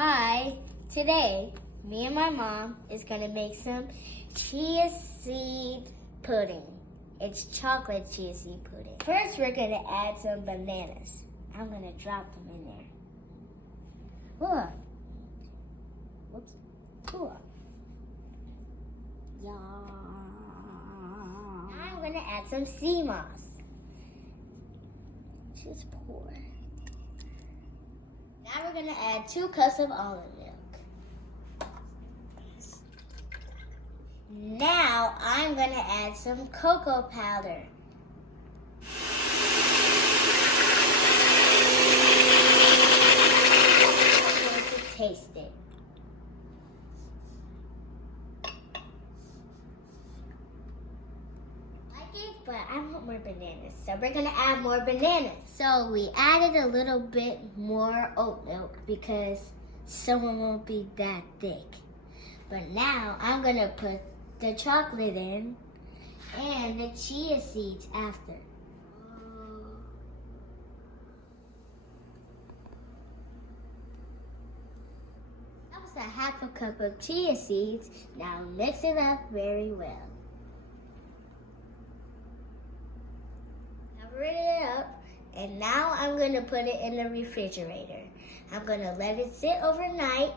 Hi, today me and my mom is gonna make some chia seed pudding. It's chocolate chia seed pudding. First we're gonna add some bananas. I'm gonna drop them in there. Whoa. Whoops. Whoa. Yeah. Now I'm gonna add some sea moss. Just pour. Now we're gonna add 2 cups of almond milk. Now I'm gonna add some cocoa powder. I'm going to taste it. But I want more bananas, so we're gonna add more bananas. So we added a little bit more oat milk because someone won't be that thick. But now I'm gonna put the chocolate in and the chia seeds after. That was a half a cup of chia seeds. Now mix it up very well. It up, and now I'm going to put it in the refrigerator. I'm going to let it sit overnight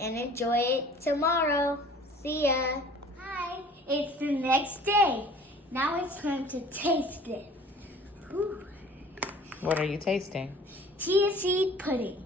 and enjoy it tomorrow. See ya. Hi, it's the next day. Now it's time to taste it. Whew. What are you tasting? Chia seed pudding.